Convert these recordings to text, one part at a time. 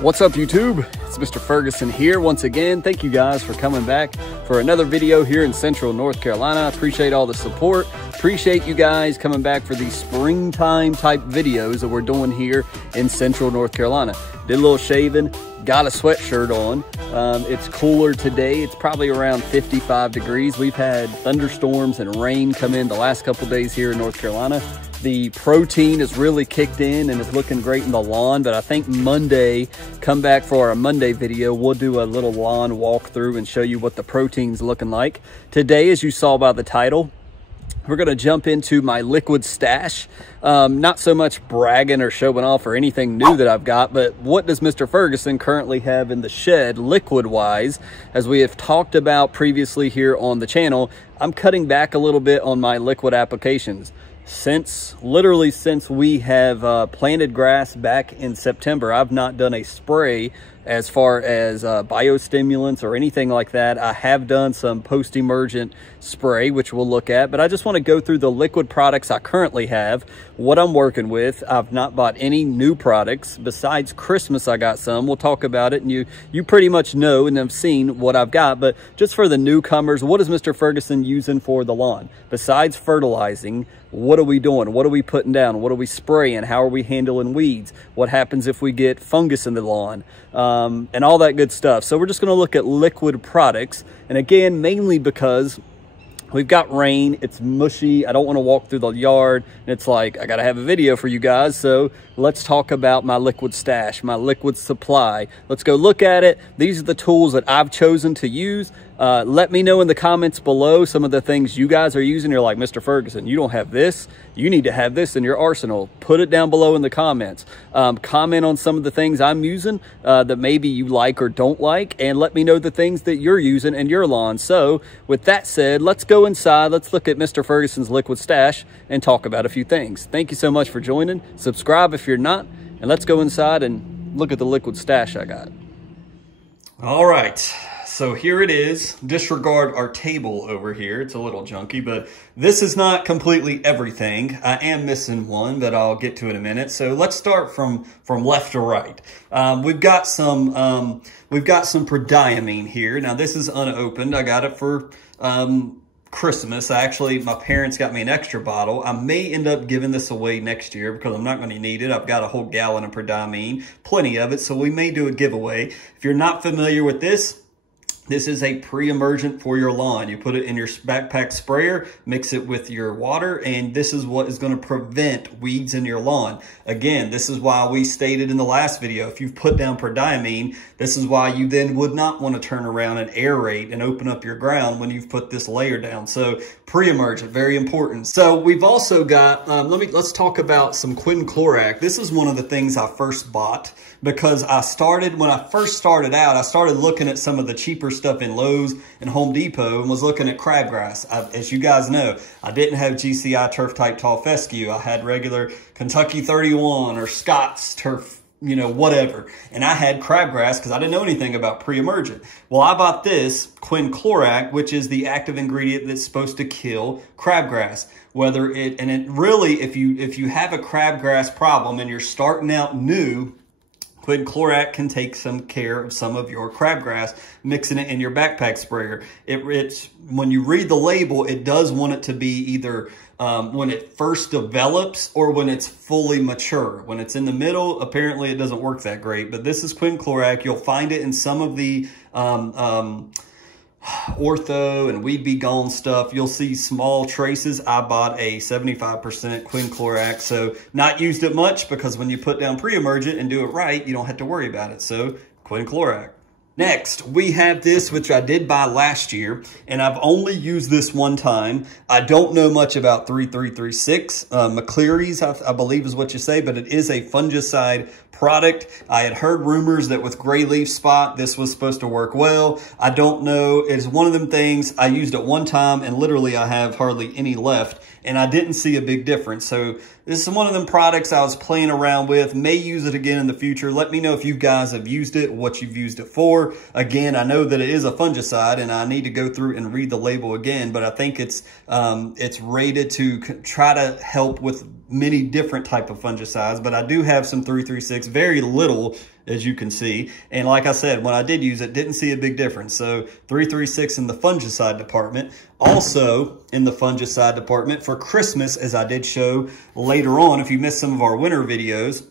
What's up, YouTube? It's Mr. Ferguson here once again. Thank you guys for coming back for another video here in Central North Carolina. I appreciate all the support. Appreciate you guys coming back for these springtime type videos that we're doing here in Central North Carolina. Did a little shaving, got a sweatshirt on. It's cooler today. It's probably around 55 degrees. We've had thunderstorms and rain come in the last couple days here in North Carolina. The protein is really kicked in and is looking great in the lawn, but I think Monday, come back for our Monday video, we'll do a little lawn walkthrough and show you what the protein's looking like. Today, as you saw by the title, we're gonna jump into my liquid stash. Not so much bragging or showing off or anything new that I've got, but what does Mr. Ferguson currently have in the shed liquid-wise? As we have talked about previously here on the channel, I'm cutting back a little bit on my liquid applications. Literally since we have planted grass back in September, I've not done a spray as far as biostimulants or anything like that. I have done some post-emergent spray, which we'll look at, but I just want to go through the liquid products I currently have, what I'm working with. I've not bought any new products. Besides Christmas, I got some. We'll talk about it, and you pretty much know and have seen what I've got, but just for the newcomers, what is Mr. Ferguson using for the lawn? Besides fertilizing, what are we doing? What are we putting down? What are we spraying? How are we handling weeds? What happens if we get fungus in the lawn? And all that good stuff. So we're just going to look at liquid products. And again, mainly because we've got rain, it's mushy, I don't want to walk through the yard, and it's like, I got to have a video for you guys, so let's talk about my liquid stash, my liquid supply. Let's go look at it. These are the tools that I've chosen to use. Let me know in the comments below some of the things you guys are using. You're like, Mr. Ferguson, you don't have this. You need to have this in your arsenal. Put it down below in the comments. Comment on some of the things I'm using that maybe you like or don't like, and let me know the things that you're using in your lawn. So with that said, let's go inside. Let's look at Mr. Ferguson's liquid stash and talk about a few things. Thank you so much for joining. Subscribe if you're not, and let's go inside and look at the liquid stash I got. All right. So here it is. Disregard our table over here. It's a little junky, but this is not completely everything. I am missing one, but I'll get to it in a minute. So let's start from left to right. We've got some prodiamine here. Now this is unopened. I got it for Christmas. My parents got me an extra bottle. I may end up giving this away next year because I'm not going to need it. I've got a whole gallon of prodiamine, plenty of it, so we may do a giveaway. If you're not familiar with this is a pre-emergent for your lawn. You put it in your backpack sprayer, mix it with your water, and this is what is going to prevent weeds in your lawn. Again, this is why we stated in the last video, if you've put down prodiamine, this is why you then would not want to turn around and aerate and open up your ground when you've put this layer down. So pre-emergent, very important. So we've also got, let's talk about some Quinclorac. This is one of the things I first bought because when I first started out, I started looking at some of the cheaper stuff in Lowe's and Home Depot and was looking at crabgrass. As you guys know, I didn't have GCI turf type tall fescue. I had regular Kentucky 31 or Scott's turf, you know, whatever. And I had crabgrass because I didn't know anything about pre-emergent. Well, I bought this Quinclorac, which is the active ingredient that's supposed to kill crabgrass. If you have a crabgrass problem and you're starting out new, Quinclorac can take some care of some of your crabgrass, mixing it in your backpack sprayer. When you read the label, it does want it to be either when it first develops or when it's fully mature. When it's in the middle, apparently it doesn't work that great. But this is Quinclorac. You'll find it in some of the Ortho and Weed Be Gone stuff. You'll see small traces. I bought a 75% Quinclorac, so not used it much because when you put down pre-emergent and do it right, you don't have to worry about it. So Quinclorac. Next, we have this, which I did buy last year, and I've only used this one time. I don't know much about 3336. McCleary's, I believe is what you say, but it is a fungicide product. I had heard rumors that with gray leaf spot, this was supposed to work well. I don't know. It's one of them things. I used it one time, and literally I have hardly any left, and I didn't see a big difference. So this is one of them products I was playing around with. May use it again in the future. Let me know if you guys have used it, what you've used it for. before. Again, I know that it is a fungicide, and I need to go through and read the label again, but I think it's rated to try to help with many different type of fungicides. But I do have some 336, very little, as you can see. And like I said, when I did use it, didn't see a big difference. So 336 in the fungicide department. Also in the fungicide department for Christmas, as I did show later on, if you missed some of our winter videos,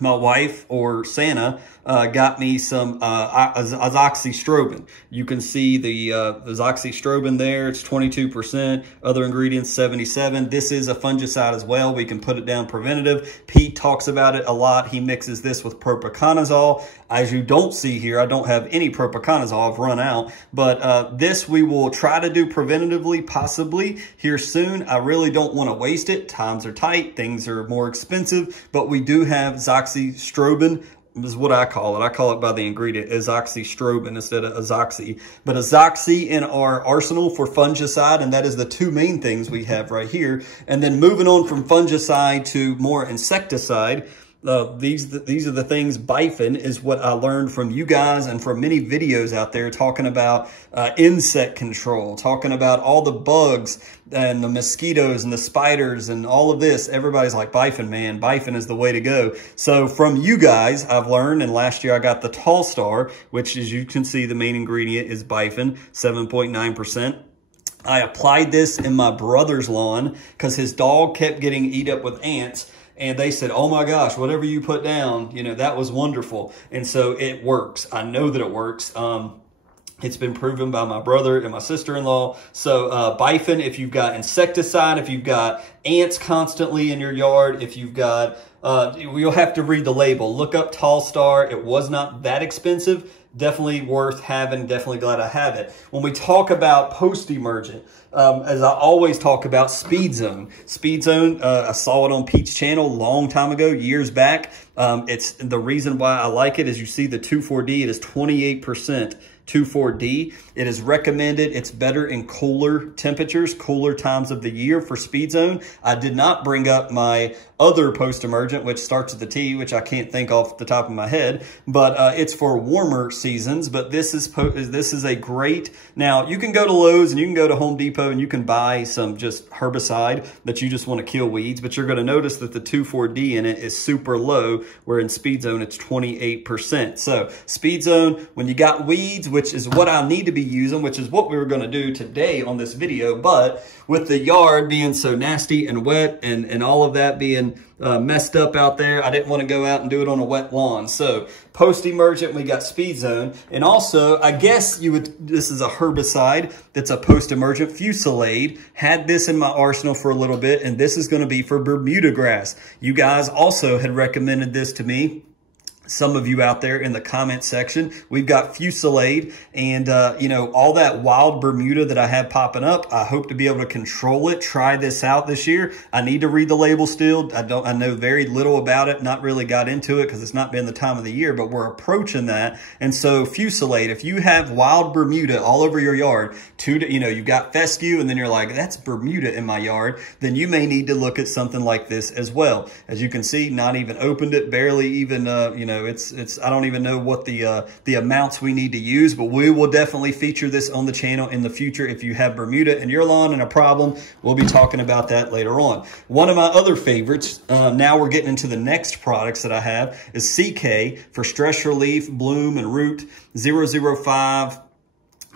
my wife or Santa got me some Oxy Strobin. You can see the Oxy Strobin there. It's 22%. Other ingredients 77. This is a fungicide as well. We can put it down preventative. Pete talks about it a lot. He mixes this with propiconazole. As you don't see here, I don't have any propiconazole. I've run out. But this we will try to do preventatively, possibly here soon. I really don't want to waste it. Times are tight. Things are more expensive. But we do have Oxy Strobin. This is what I call it. I call it by the ingredient, Oxy Strobin instead of Azoxy. But Azoxy in our arsenal for fungicide, and that is the two main things we have right here. And then moving on from fungicide to more insecticide, these are the things. Bifen is what I learned from you guys and from many videos out there talking about insect control, talking about all the bugs and the mosquitoes and the spiders and all of this. Everybody's like, Bifen, man, Bifen is the way to go. So from you guys, I've learned, and last year I got the Tallstar, which as you can see, the main ingredient is Bifen, 7.9%. I applied this in my brother's lawn because his dog kept getting eat up with ants. And they said, oh my gosh, whatever you put down, you know, that was wonderful. And so it works. I know that it works. It's been proven by my brother and my sister-in-law. So Bifen, if you've got insecticide, if you've got ants constantly in your yard, if you've got, you'll have to read the label. Look up Tallstar. It was not that expensive. Definitely worth having. Definitely glad I have it. When we talk about post-emergent, as I always talk about, Speedzone. Speedzone, I saw it on Pete's channel a long time ago, years back. It's the reason why I like it is you see the 2,4-D. It is 28%. 2,4-D. It is recommended. It's better in cooler temperatures, cooler times of the year for Speedzone. I did not bring up my other post-emergent, which starts with the T, which I can't think off the top of my head, but it's for warmer seasons. But this is a great. Now you can go to Lowe's and you can go to Home Depot and you can buy some just herbicide that you just want to kill weeds, but you're going to notice that the 2,4-D in it is super low, where in Speedzone it's 28%. So Speedzone, when you got weeds, which is what I need to be using, which is what we were going to do today on this video. But with the yard being so nasty and wet and all of that being messed up out there, I didn't want to go out and do it on a wet lawn. So post-emergent, we got Speedzone. And also, I guess this is a herbicide that's a post-emergent. Fusillade. Had this in my arsenal for a little bit, and this is going to be for Bermuda grass. You guys also had recommended this to me. Some of you out there in the comment section, we've got Fusillade and, you know, all that wild Bermuda that I have popping up. I hope to be able to control it. Try this out this year. I need to read the label still. I know very little about it. Not really got into it because it's not been the time of the year, but we're approaching that. And so Fusillade, if you have wild Bermuda all over your yard, you know, you've got fescue and then you're like, that's Bermuda in my yard, then you may need to look at something like this as well. As you can see, not even opened it, barely even, you know, it's I don't even know what the amounts we need to use, but we will definitely feature this on the channel in the future. If you have Bermuda in your lawn and a problem, we'll be talking about that later on. One of my other favorites, now we're getting into the next products that I have, is CK for stress relief, bloom and root 005.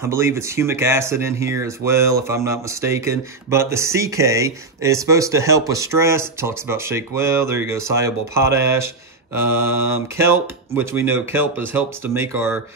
I believe it's humic acid in here as well, if I'm not mistaken. But the CK is supposed to help with stress. It talks about shake well. There you go, soluble potash. Kelp, which we know kelp helps to make our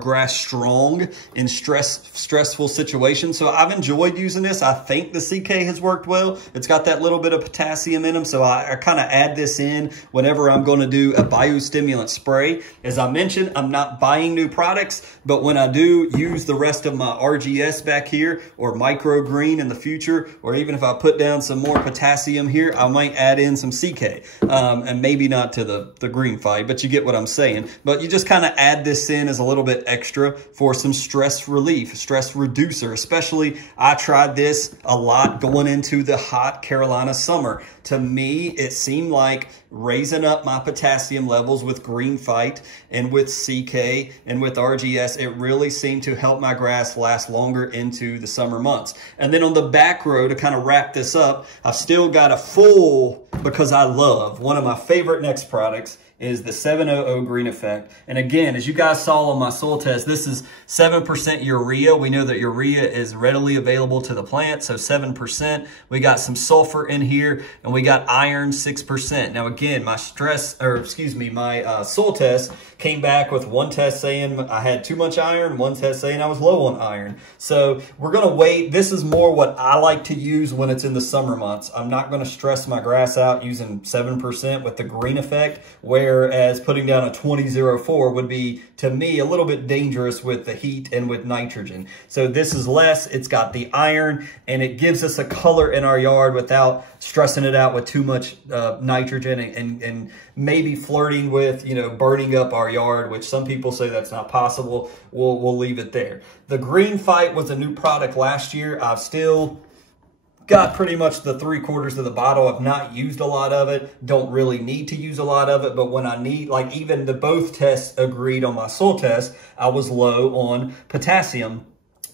grass strong in stressful situations. So I've enjoyed using this. I think the CK has worked well. It's got that little bit of potassium in them. So I kind of add this in whenever I'm going to do a biostimulant spray. As I mentioned, I'm not buying new products, but when I do use the rest of my RGS back here or Microgreen in the future, or even if I put down some more potassium here, I might add in some CK, and maybe not to the green fight, but you get what I'm saying. But you just kind of add this this in as a little bit extra for some stress relief, stress reducer. Especially, I tried this a lot going into the hot Carolina summer. To me, it seemed like raising up my potassium levels with Green Fight and with CK and with RGS, it really seemed to help my grass last longer into the summer months. And then on the back row, to kind of wrap this up, I've still got a full, because I love, one of my favorite next products is the 700 Green Effect. And again, as you guys saw on my soil test, this is 7% urea. We know that urea is readily available to the plant, so 7%. We got some sulfur in here, and we got iron 6%. Now again, my soil test came back with one test saying I had too much iron, one test saying I was low on iron. So we're gonna wait. This is more what I like to use when it's in the summer months. I'm not gonna stress my grass out using 7% with the Green Effect, whereas putting down a 2004 would be, to me, a little bit dangerous with the heat and with nitrogen. So this is less, it's got the iron, and it gives us a color in our yard without stressing it out with too much nitrogen and maybe flirting with, you know, burning up our yard, which some people say that's not possible. We'll leave it there. The Green Fight was a new product last year. I've still got pretty much the 3/4 of the bottle. I've not used a lot of it. Don't really need to use a lot of it, but when I need, like even both tests agreed on my soil test, I was low on potassium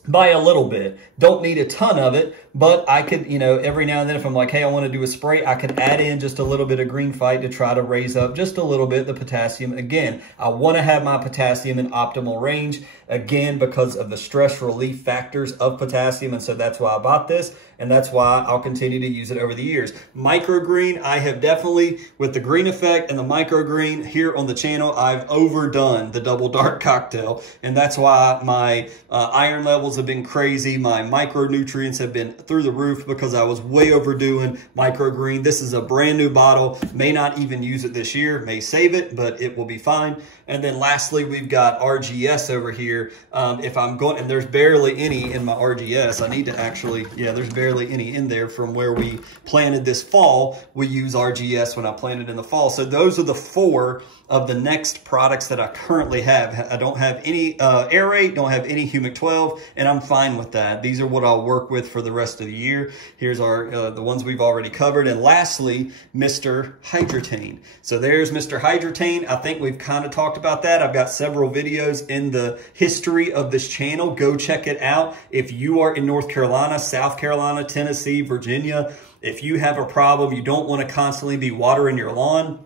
by a little bit. Don't need a ton of it, but I could, you know, every now and then if I'm like, hey, I want to do a spray, I could add in just a little bit of Green Fight to try to raise up just a little bit the potassium. Again, I want to have my potassium in optimal range, again, because of the stress relief factors of potassium. And so that's why I bought this, and that's why I'll continue to use it over the years. Microgreen, I have definitely, with the Green Effect and the Microgreen here on the channel, I've overdone the Double Dark Cocktail. And that's why my iron levels have been crazy. My micronutrients have been through the roof because I was way overdoing Microgreen. This is a brand new bottle. May not even use it this year. May save it, but it will be fine. And then lastly, we've got RGS over here. If I'm going, and there's barely any in my RGS. I need to actually, yeah, there's barely any in there from where we planted this fall. We use RGS when I planted in the fall. So those are the 4 of the next products that I currently have. I don't have any Aerate, don't have any Humic 12, and I'm fine with that. These are what I'll work with for the rest of the year. Here's our the ones we've already covered. And lastly, Mr. Hydratane. So there's Mr. Hydratane. I think we've kind of talked about that. I've got several videos in the history of this channel. Go check it out. If you are in North Carolina, South Carolina, Tennessee, Virginia, if you have a problem, you don't want to constantly be watering your lawn,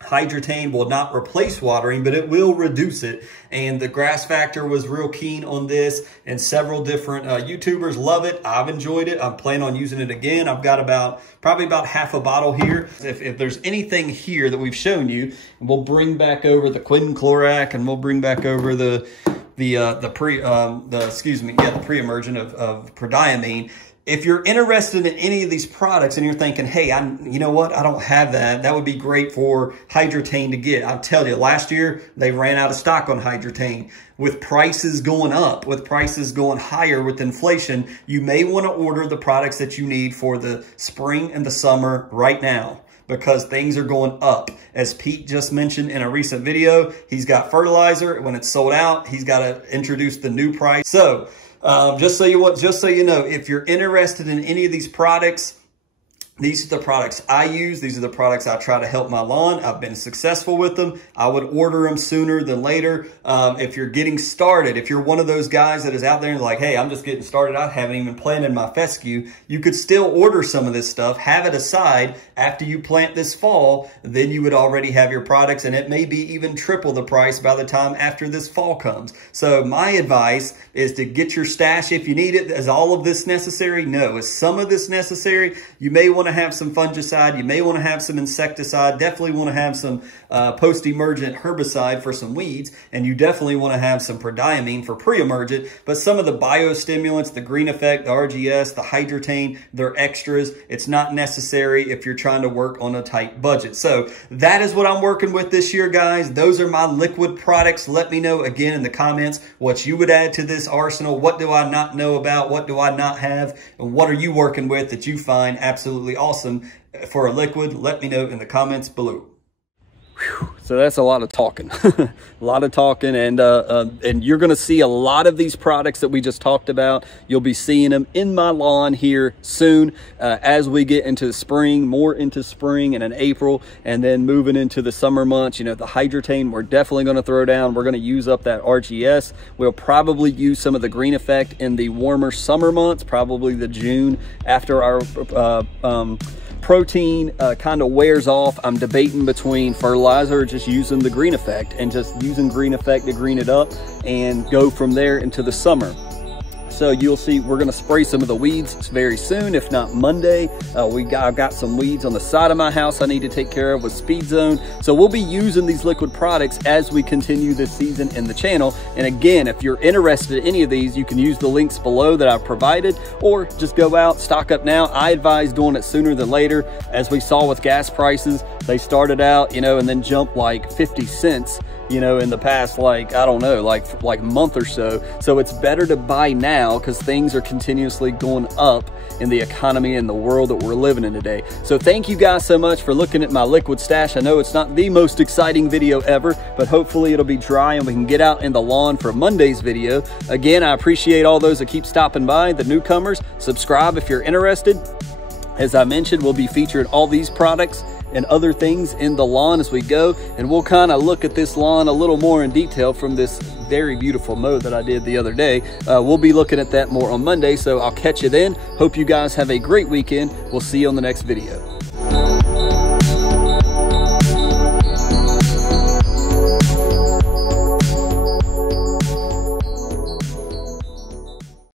Hydratane will not replace watering, but it will reduce it. And the Grass Factor was real keen on this, and several different YouTubers love it. I've enjoyed it. I'm planning on using it again. I've got probably about half a bottle here. If there's anything here that we've shown you, we'll bring back over the Quinclorac, and we'll bring back over the pre-emergent of prodiamine. If you're interested in any of these products and you're thinking, hey, you know what? I don't have that. That would be great for Hydratane to get. I'll tell you, last year, they ran out of stock on Hydratane. With prices going up, with prices going higher with inflation, you may want to order the products that you need for the spring and the summer right now, because things are going up. As Pete just mentioned in a recent video, he's got fertilizer. When it's sold out, he's got to introduce the new price. So, just so you know, if you're interested in any of these products, these are the products I use. These are the products I try to help my lawn. I've been successful with them. I would order them sooner than later. If you're getting started, if you're one of those guys that is out there and like, hey, I'm just getting started, I haven't even planted my fescue, you could still order some of this stuff, have it aside after you plant this fall, then you would already have your products, and it may be even triple the price by the time after this fall comes. So my advice is to get your stash if you need it. Is all of this necessary? No. Is some of this necessary? You may want to have some fungicide. You may want to have some insecticide. Definitely want to have some post-emergent herbicide for some weeds. And you definitely want to have some prodiamine for pre-emergent. But some of the biostimulants, the Green Effect, the RGS, the Hydratane, they're extras. It's not necessary if you're trying to work on a tight budget. So that is what I'm working with this year, guys. Those are my liquid products. Let me know again in the comments what you would add to this arsenal. What do I not know about? What do I not have? And what are you working with that you find absolutely awesome for a liquid? Let me know in the comments below. So that's a lot of talking, a lot of talking, and you're going to see a lot of these products that we just talked about. You'll be seeing them in my lawn here soon as we get into spring, more into spring and in April, and then moving into the summer months. You know, the Hydrating, we're definitely going to throw down. We're going to use up that RGS. We'll probably use some of the green effect in the warmer summer months, probably the June after our protein kind of wears off. I'm debating between fertilizer or just using the green effect, and just using green effect to green it up and go from there into the summer. So you'll see we're going to spray some of the weeds very soon, if not Monday. I've got some weeds on the side of my house I need to take care of with Speedzone. So we'll be using these liquid products as we continue this season in the channel. And again, if you're interested in any of these, you can use the links below that I've provided, or just go out, stock up now. I advise doing it sooner than later. As we saw with gas prices, they started out, you know, and then jumped like 50 cents, you know, in the past, like, I don't know, like month or so. So it's better to buy now, because things are continuously going up in the economy and the world that we're living in today. So thank you guys so much for looking at my liquid stash. I know it's not the most exciting video ever, but hopefully it'll be dry and we can get out in the lawn for Monday's video. Again, I appreciate all those that keep stopping by, the newcomers. Subscribe if you're interested. As I mentioned, we'll be featuring all these products and other things in the lawn as we go, and we'll kind of look at this lawn a little more in detail from this very beautiful mow that I did the other day. We'll be looking at that more on Monday, so I'll catch you then. Hope you guys have a great weekend. We'll see you on the next video.